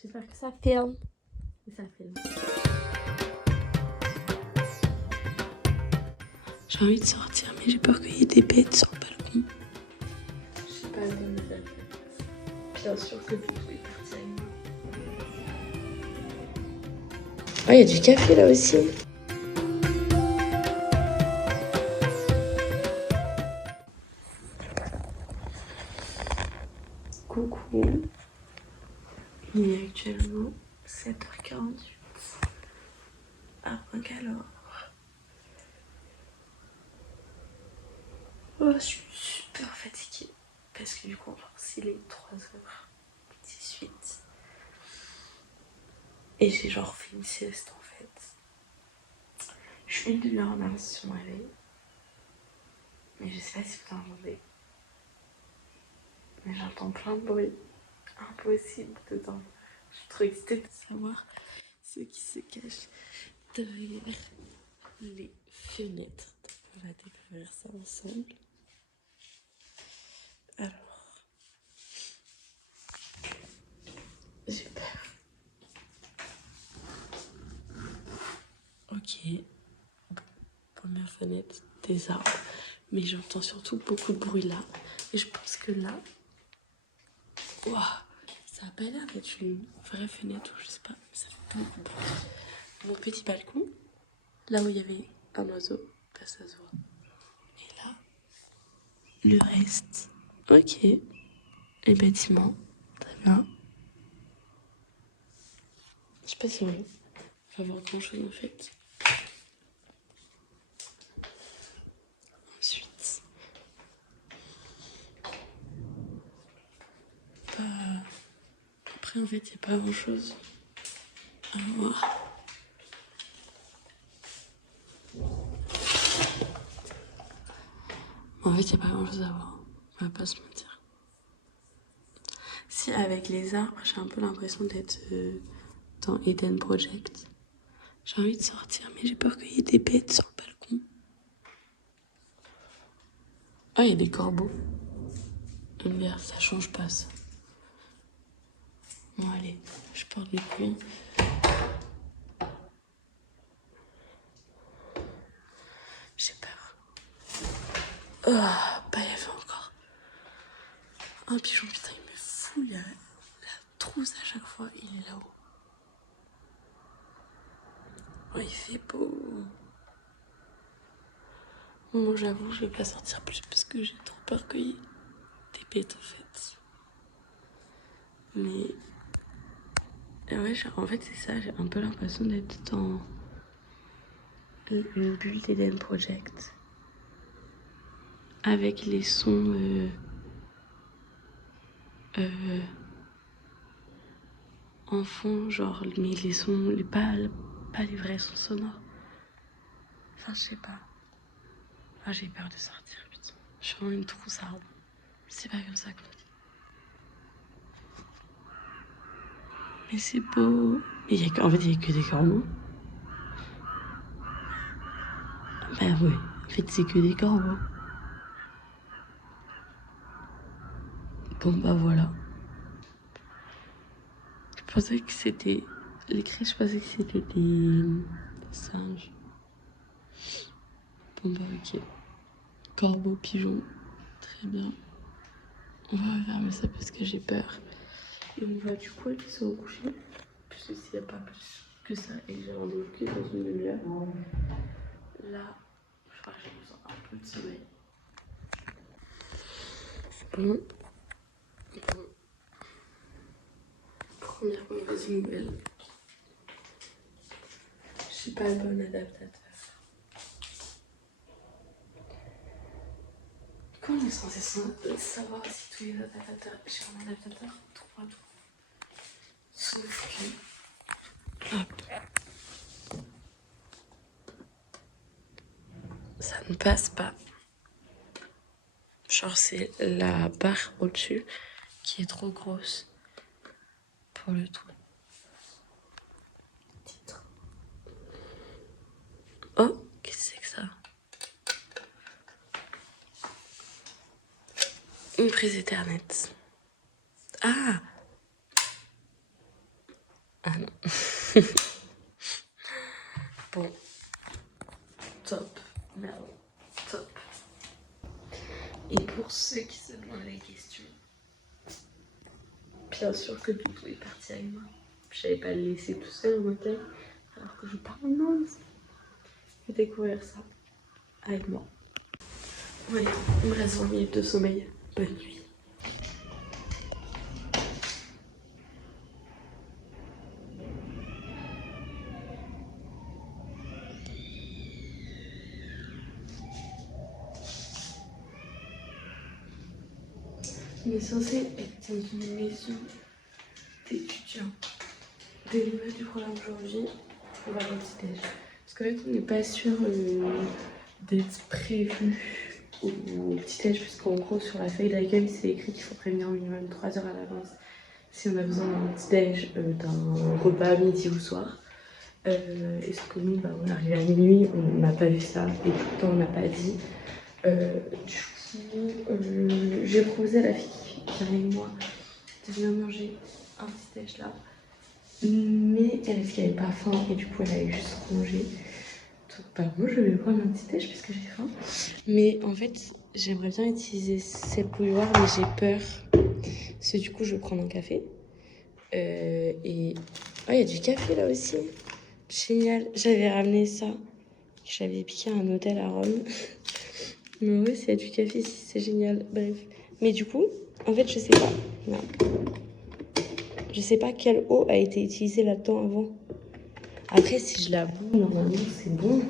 J'espère que ça filme. Et ça filme. J'ai envie de sortir, mais j'ai peur qu'il y ait des bêtes sur le balcon. Je sais pas, bonne adaptation. Bien sûr que vous pouvez partir avec moi. Oh, il y a du café là aussi. Coucou. Il est actuellement 7h48. Après alors. Oh, je suis super fatiguée. Parce que du coup, il est 3h18. Et j'ai genre fait une sieste en fait. Je suis une demi-heure en avance sur mon réveil. Mais je sais pas si vous entendez. Mais j'entends plein de bruit. Impossible de dormir. Je suis trop excitée de savoir ce qui se cache derrière les fenêtres. On va découvrir ça ensemble. Alors, j'ai peur. Ok. Première fenêtre, des arbres. Mais j'entends surtout beaucoup de bruit là. Et je pense que là, wow, ça a pas l'air d'être une vraie fenêtre ou je sais pas. Mais ça fait beaucoup de bruit. Mon petit balcon, là où il y avait un oiseau, bah, ça se voit. Et là, le reste. Ok. Les bâtiments, très bien. Je sais pas si on va voir grand chose en fait. Ensuite, après en fait, il n'y a pas grand chose à voir. En fait, il n'y a pas grand chose à voir. On va pas se mentir. Si, avec les arbres, j'ai un peu l'impression d'être dans Eden Project. J'ai envie de sortir, mais j'ai peur qu'il y ait des bêtes sur le balcon. Ah, il y a des corbeaux. Regarde, ça change pas ça. Bon, allez, je porte mes plumes. J'ai peur. Oh, bah, il y avait encore un pigeon, putain, il me fout la trousse à chaque fois, il est là-haut. Oh, il fait beau. Bon, j'avoue, je vais pas sortir plus parce que j'ai trop peur qu'il y ait des bêtes en fait. Mais ouais, en fait, c'est ça, j'ai un peu l'impression d'être dans une bulle d'Eden Project. Avec les sons en fond, genre, mais les sons, pas les vrais sons sonores. Enfin, je sais pas. Ah, j'ai peur de sortir, putain. Je suis en une troussarde. C'est pas comme ça qu'on dit. Mais c'est beau. En fait, il y a que des corbeaux. Bah ouais, en fait, c'est que des corbeaux. Bon, bah voilà. Je pensais que c'était... Les cris, je pensais que c'était des singes. Bon, bah ok. Corbeau, pigeon. Très bien. On va fermer ça parce que j'ai peur. Et on va du coup aller se recoucher. Parce que s'il n'y a pas plus que ça et que j'ai rendez-vous que dans une demi-heure. Là, je crois que j'ai besoin un peu de sommeil. Bon. Première mauvaise nouvelle. Je suis pas le bon adaptateur. Comment on est censé savoir si tous les adaptateurs... J'ai un adaptateur 3 tours. Sauf que... Hop. Ça ne passe pas. Genre c'est la barre au-dessus qui est trop grosse pour le tout. Titre. Oh, qu'est-ce que c'est que ça? Une prise Ethernet. Ah! Bon, top, merde, top. Et pour ceux qui se demandent la question, bien sûr que Doudou est parti avec moi. Je savais pas le laisser tout seul au motel, alors que je parle non. Je vais découvrir ça avec moi. Ouais, il me reste 20 minutes de sommeil. Bonne nuit. On est censé être dans une maison d'étudiants. Des nouvelles du programme aujourd'hui, on va au petit-déj. Parce qu'en fait, on n'est pas sûr d'être prévu au petit-déj, puisqu'en gros, sur la feuille d'accueil, c'est écrit qu'il faut prévenir au minimum 3 heures à l'avance si on a besoin d'un petit-déj, d'un repas midi ou soir. Et ce que nous, bah, on est arrivé à minuit, on n'a pas vu ça, et pourtant on n'a pas dit. Du coup, j'ai proposé à la fille qui est avec moi de venir manger un petit-déj là. Mais elle dit qu'elle n'avait pas faim et du coup elle allait juste manger. Donc bah moi je vais prendre un petit déj puisque j'ai faim. Mais en fait j'aimerais bien utiliser cette bouilloire mais j'ai peur. Parce que du coup je vais prendre un café. Et oh il y a du café là aussi. Génial. J'avais ramené ça. J'avais piqué à un hôtel à Rome. Mais ouais s'il y a du café ici c'est génial. Bref. Mais du coup en fait je sais pas. Non. Je sais pas quelle eau a été utilisée là-dedans avant. Après, si je la boue, normalement, c'est bon.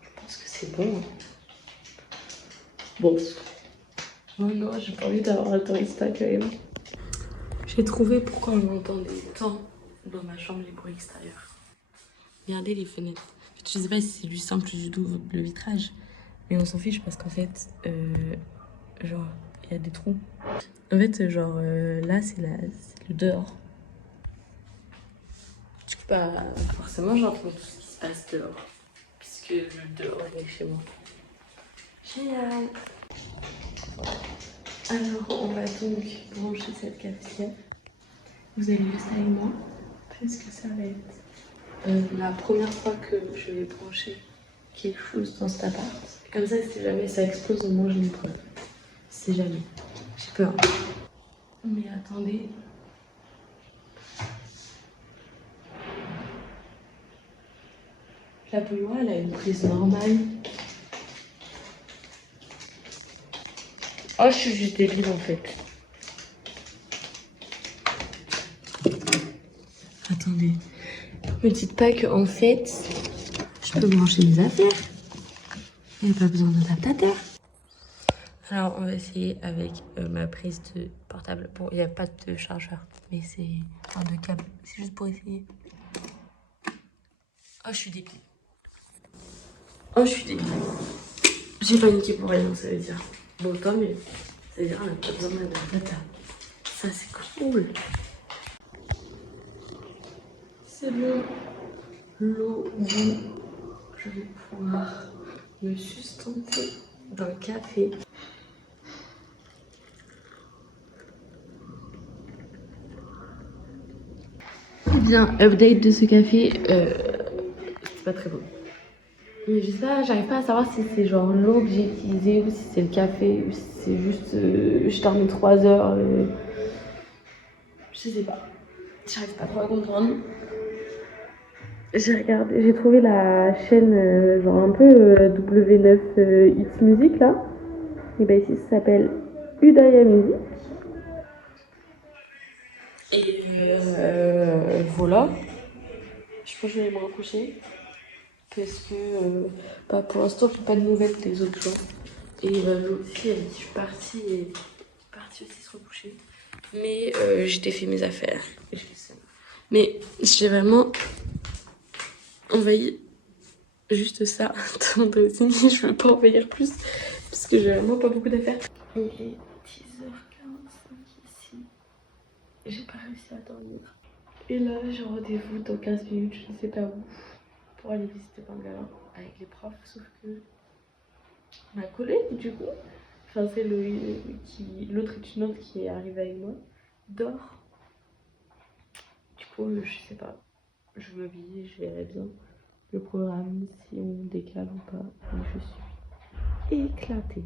Je pense que c'est bon. Bon. Oh non, j'ai pas envie d'avoir un tourista quand même. J'ai trouvé pourquoi on entendait tant dans ma chambre les bruits extérieurs. Regardez les fenêtres. En fait, je sais pas si c'est lui simple du tout le vitrage. Mais on s'en fiche parce qu'en fait, genre, il y a des trous. En fait, genre, là, c'est le dehors. Du coup, bah, forcément, j'entends tout ce qui se passe dehors. Puisque le dehors est chez moi. Génial. Alors, on va donc brancher cette cafetière. Vous allez rester avec moi parce que ça va être la première fois que je vais brancher quelque chose dans cet appart. Comme ça, si jamais ça explose, au moins j'ai une preuve. Si jamais. J'ai peur. Mais attendez. La bouilloire, elle a une prise normale. Oh, je suis juste débile en fait. Attendez. Me dites pas que en fait, je peux brancher mes affaires. Il n'y a pas besoin d'adaptateur. Alors, on va essayer avec ma prise de portable. Bon, il n'y a pas de chargeur, mais c'est un de câble. C'est juste pour essayer. Oh, je suis débile. Oh, je suis débile. J'ai paniqué pour rien, ça veut dire. Bon, tant mieux. Ça veut dire qu'on n'a pas besoin d'adaptateur. Ça, c'est cool. C'est bon. L'eau bout. Je vais pouvoir me sustenter d'un café. Eh bien, update de ce café, c'est pas très bon. Mais je sais pas, j'arrive pas à savoir si c'est genre l'eau que j'ai utilisée ou si c'est le café ou si c'est juste je dormais 3 heures. Je sais pas. J'arrive pas trop à comprendre. J'ai regardé, j'ai trouvé la chaîne genre un peu W9 Hits Music là. Et bah ici ça s'appelle Udaya Music. Et voilà. Je pense que je vais me recoucher. Parce que bah, pour l'instant, j'ai pas de nouvelles des autres gens. Et l'autre fille, elle dit je suis partie et est partie aussi se recoucher. Mais j'ai fait mes affaires. Mais j'ai vraiment envahi juste ça dans mon dressing. Je veux pas envahir plus parce que j'ai vraiment pas beaucoup d'affaires. Il est 10h45 ici. J'ai pas réussi à dormir. Et là, j'ai rendez-vous dans 15 minutes, je ne sais pas où, pour aller visiter Bangalore avec les profs. Sauf que ma collègue, du coup, enfin, c'est l'autre étudiante qui est arrivée avec moi. dort. Du coup, je sais pas. Je m'habille, je verrai bien le programme, si on décale ou pas. Mais je suis éclatée.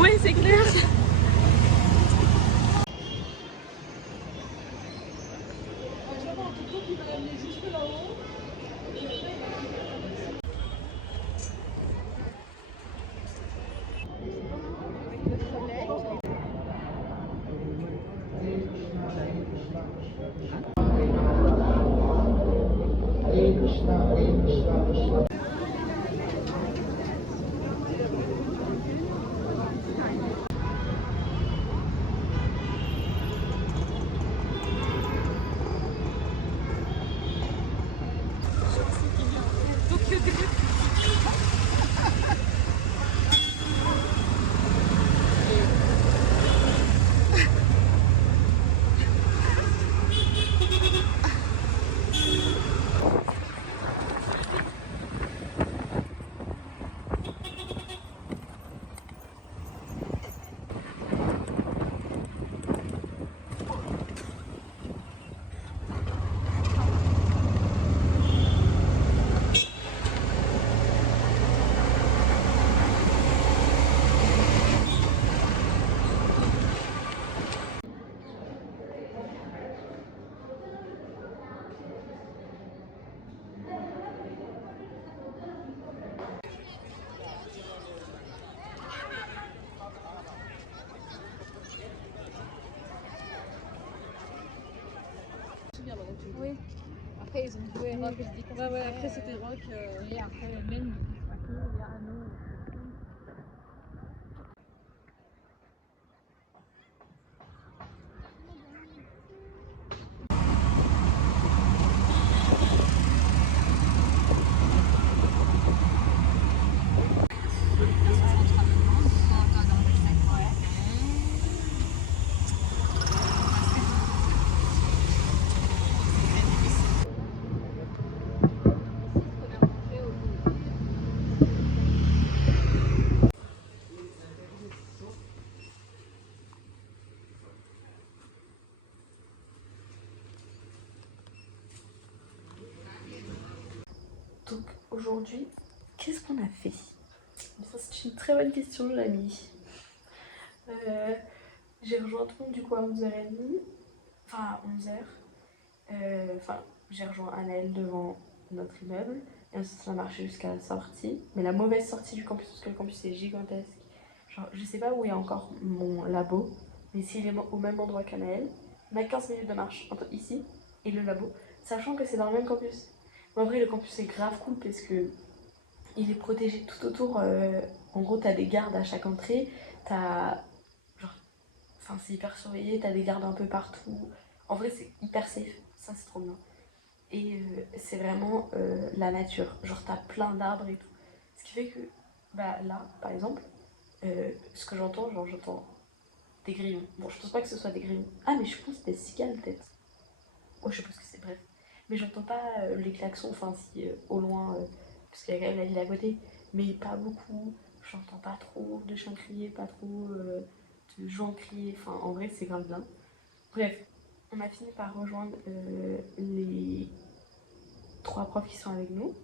Oui, c'est clair. Oui. Après, ils ont joué rock. Ouais, ouais, après, c'était rock. Et après, même, il y a un autre. Donc aujourd'hui, qu'est-ce qu'on a fait? Ça, c'est une très bonne question, l'ami. J'ai rejoint tout le monde du coup à 11h30, enfin à 11h. Enfin, j'ai rejoint Anaël devant notre immeuble et ensuite ça a marché jusqu'à la sortie. Mais la mauvaise sortie du campus, parce que le campus est gigantesque. Genre, je sais pas où est encore mon labo, mais s'il est au même endroit qu'Anaël, on a 15 minutes de marche entre ici et le labo, sachant que c'est dans le même campus. Mais en vrai, le campus est grave cool parce que il est protégé tout autour. En gros, t'as des gardes à chaque entrée, t'as genre, enfin, c'est hyper surveillé, t'as des gardes un peu partout. En vrai, c'est hyper safe, ça c'est trop bien. Et c'est vraiment la nature. Genre, t'as plein d'arbres et tout. Ce qui fait que, bah là, par exemple, ce que j'entends, genre, j'entends des grillons. Bon, je pense pas que ce soit des grillons. Ah, mais je pense que c'est des cigales, peut-être. Oh, je sais pas ce que c'est, bref. Mais j'entends pas les klaxons, enfin, si, au loin, parce qu'il y a quand même la ville à côté. Mais pas beaucoup. J'entends pas trop de chiens crier, pas trop de gens crier. Enfin, en vrai, c'est grave bien. Bref, on a fini par rejoindre les 3 profs qui sont avec nous.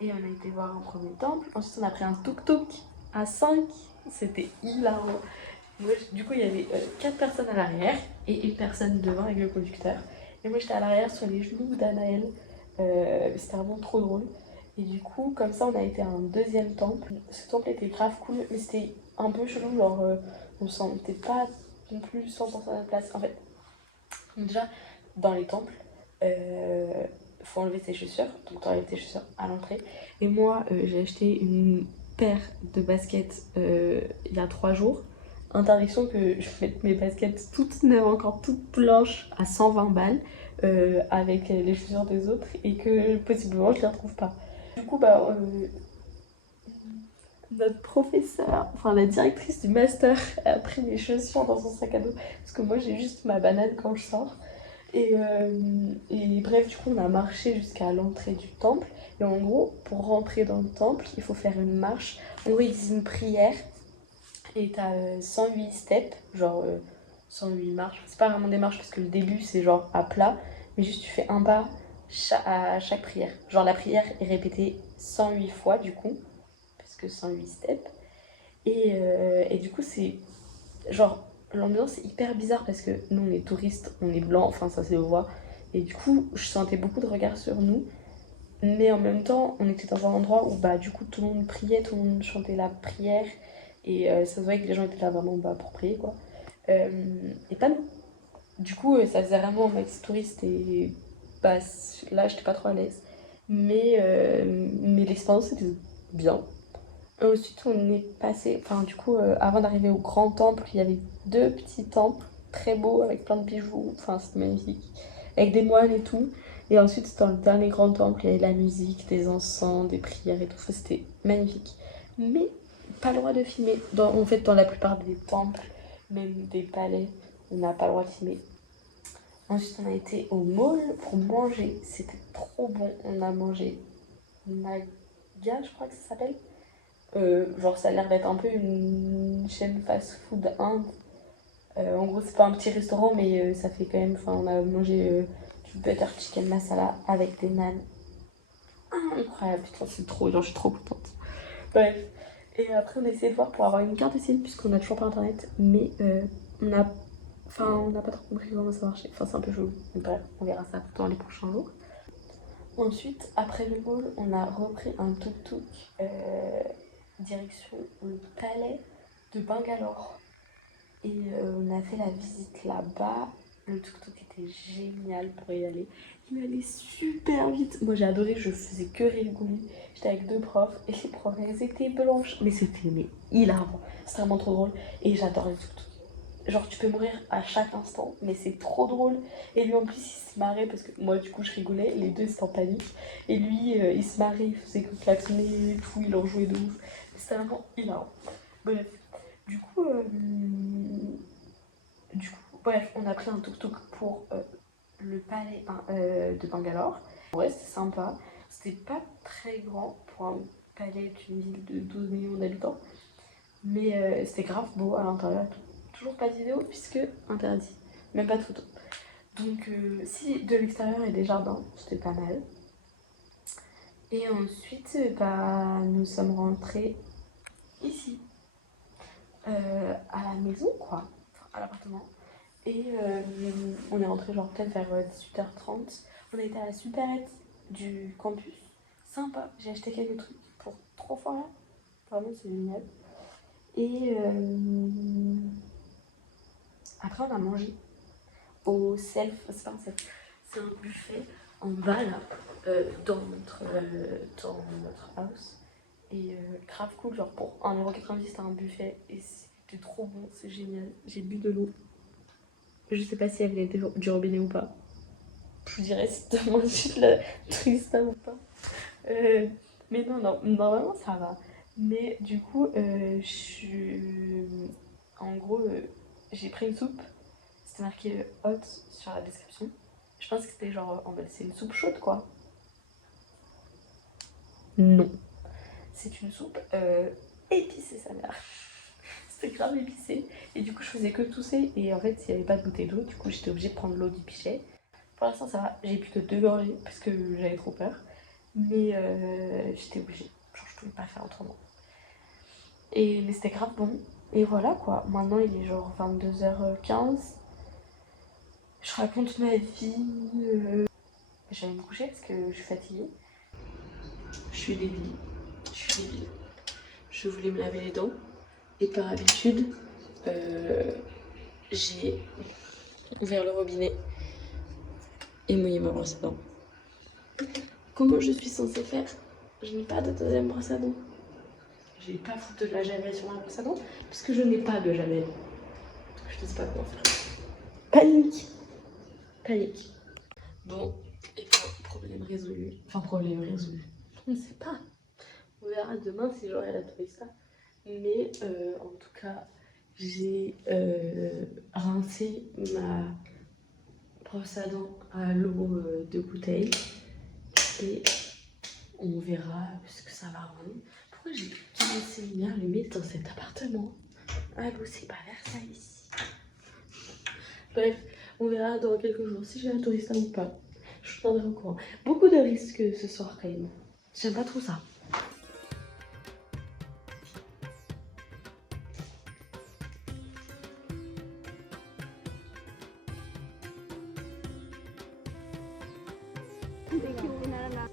Et on a été voir un premier temple. Ensuite, on a pris un tuk-tuk à 5. C'était hilarant. Moi, du coup, il y avait 4 personnes à l'arrière et une personne devant avec le conducteur. Et moi, j'étais à l'arrière sur les genoux d'Anaël. C'était vraiment trop drôle. Et du coup, comme ça, on a été à un deuxième temple. Ce temple était grave cool, mais c'était un peu chelou. Genre, on sentait pas non plus 100% à la place. En fait, déjà, dans les temples, faut enlever ses chaussures. Donc, tu enlèves tes chaussures à l'entrée. Et moi, j'ai acheté une paire de baskets il y a 3 jours. interdiction que je mette mes baskets toutes neuves, encore toutes blanches, à 120 balles, avec les chaussures des autres, et que possiblement je les retrouve pas. Du coup, notre professeur, enfin la directrice du master, a pris mes chaussures dans son sac à dos, parce que moi j'ai juste ma banane quand je sors. Et bref, du coup, on a marché jusqu'à l'entrée du temple. Et en gros, pour rentrer dans le temple, il faut faire une marche. En gros, ils disent une prière. Et t'as 108 steps, genre 108 marches. C'est pas vraiment des marches parce que le début, c'est genre à plat. Mais juste, tu fais un pas à chaque prière. Genre, la prière est répétée 108 fois, du coup. Parce que 108 steps. Et du coup, c'est genre, l'ambiance est hyper bizarre parce que nous on est touristes, on est blancs, enfin ça se voit. Et du coup, je sentais beaucoup de regards sur nous. Mais en même temps, on était dans un endroit où bah du coup tout le monde priait, tout le monde chantait la prière. Et ça se voyait que les gens étaient là vraiment bah, pour prier quoi. Et pas nous. Du coup, ça faisait vraiment en mode touriste et bah là j'étais pas trop à l'aise. Mais l'expérience était bien. Ensuite, on est passé, enfin, du coup, avant d'arriver au grand temple, il y avait deux petits temples très beaux avec plein de bijoux, enfin, c'était magnifique, avec des moines et tout. Et ensuite, dans le dernier grand temple, il y avait de la musique, des encens, des prières et tout, ça, c'était magnifique. Mais pas le droit de filmer. En fait, dans la plupart des temples, même des palais, on n'a pas le droit de filmer. Ensuite, on a été au mall pour manger, c'était trop bon. On a mangé Naga, je crois que ça s'appelle. Genre ça a l'air d'être un peu une chaîne fast-food Inde. En gros c'est pas un petit restaurant mais ça fait quand même, enfin on a mangé du butter chicken masala avec des naans. Incroyable, putain c'est trop, genre je suis trop contente. Bref, et après on a essayé de voir pour avoir une carte SIM puisqu'on a toujours pas internet mais on n'a pas trop compris comment ça marchait. Enfin c'est un peu chelou, mais bref on verra ça dans les prochains jours. Ensuite, après le mall, on a repris un tuk-tuk direction le palais de Bangalore. Et on a fait la visite là-bas. Le tuk-tuk était génial pour y aller. Il allait super vite. Moi j'ai adoré, je faisais que rigoler. J'étais avec deux profs et les profs elles étaient blanches. Mais c'était hilarant. C'est vraiment trop drôle. Et j'adore le tuk-tuk. Genre tu peux mourir à chaque instant, mais c'est trop drôle. Et lui en plus il se marrait parce que moi du coup je rigolais, les deux étaient en panique. Et lui il se marrait, il faisait que klaxonner et tout, il en jouait de ouf. C'était vraiment hilarant. Bref, du coup, bref, on a pris un tuk-tuk pour le palais de Bangalore. Ouais, c'était sympa. C'était pas très grand pour un palais d'une ville de 12 millions d'habitants. Mais c'était grave beau à l'intérieur. Toujours pas de vidéo puisque interdit. Même pas de photo. Donc si de l'extérieur et des jardins, c'était pas mal. Et ensuite, nous sommes rentrés ici. À la maison quoi. Enfin, à l'appartement. Et on est rentré genre peut-être vers 18h30. On a été à la supérette du campus. Sympa. J'ai acheté quelques trucs pour 3 fois là. Vraiment c'est génial. Et après on a mangé au self, c'est pas un self, c'est un buffet en bas là, dans notre house. Et grave cool, genre pour 1,90€ t'as un buffet et c'était trop bon, c'est génial. J'ai bu de l'eau. Je sais pas si elle venait du robinet ou pas. Je vous dirais si tu manges de la twista ou pas. Mais non, normalement ça va. Mais du coup, en gros, j'ai pris une soupe. C'était marqué hot sur la description. Je pense que c'était genre, en fait, c'est une soupe chaude quoi. Non. C'est une soupe épicée, sa mère. C'était grave épicé. Et du coup, je faisais que tousser. Et en fait, s'il n'y avait pas de bouteille d'eau, du coup, j'étais obligée de prendre l'eau du pichet. Pour l'instant, ça va. J'ai plus que 2 gorgées parce que j'avais trop peur. Mais j'étais obligée. Genre, je pouvais pas faire autrement. Mais c'était grave bon. Et voilà quoi. Maintenant, il est genre 22h15. Je raconte ma vie. J'allais me coucher parce que je suis fatiguée. Je suis débile. Je voulais me laver les dents. Et par habitude, j'ai ouvert le robinet et mouillé ma brosse à dents. Comment je suis censée faire? Je n'ai pas de deuxième brosse à dents. Je vais pas foutre de la javel sur ma brosse à dents parce que je n'ai pas de javel. Je sais pas comment faire. Panique. Panique. Bon, et bien, problème résolu. Enfin, problème résolu. Je ne sais pas. On verra demain si j'aurai la tourista. Mais en tout cas, j'ai rincé ma brosse à dents à l'eau de bouteille. Et on verra ce que ça va rendre. Pourquoi j'ai tout laissé une lumière allumée dans cet appartement? Ah bon, c'est pas Versailles ici. Bref, on verra dans quelques jours si j'ai la tourista ou pas. Je vous tiendrai au courant. Beaucoup de risques ce soir quand même. J'aime pas trop ça.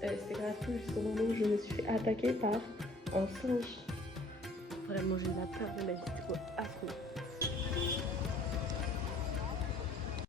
C'était grave tout jusqu'au moment où je me suis fait attaquer par un singe. Vraiment, j'ai eu la peur de ma vie, c'est quoi, affreux.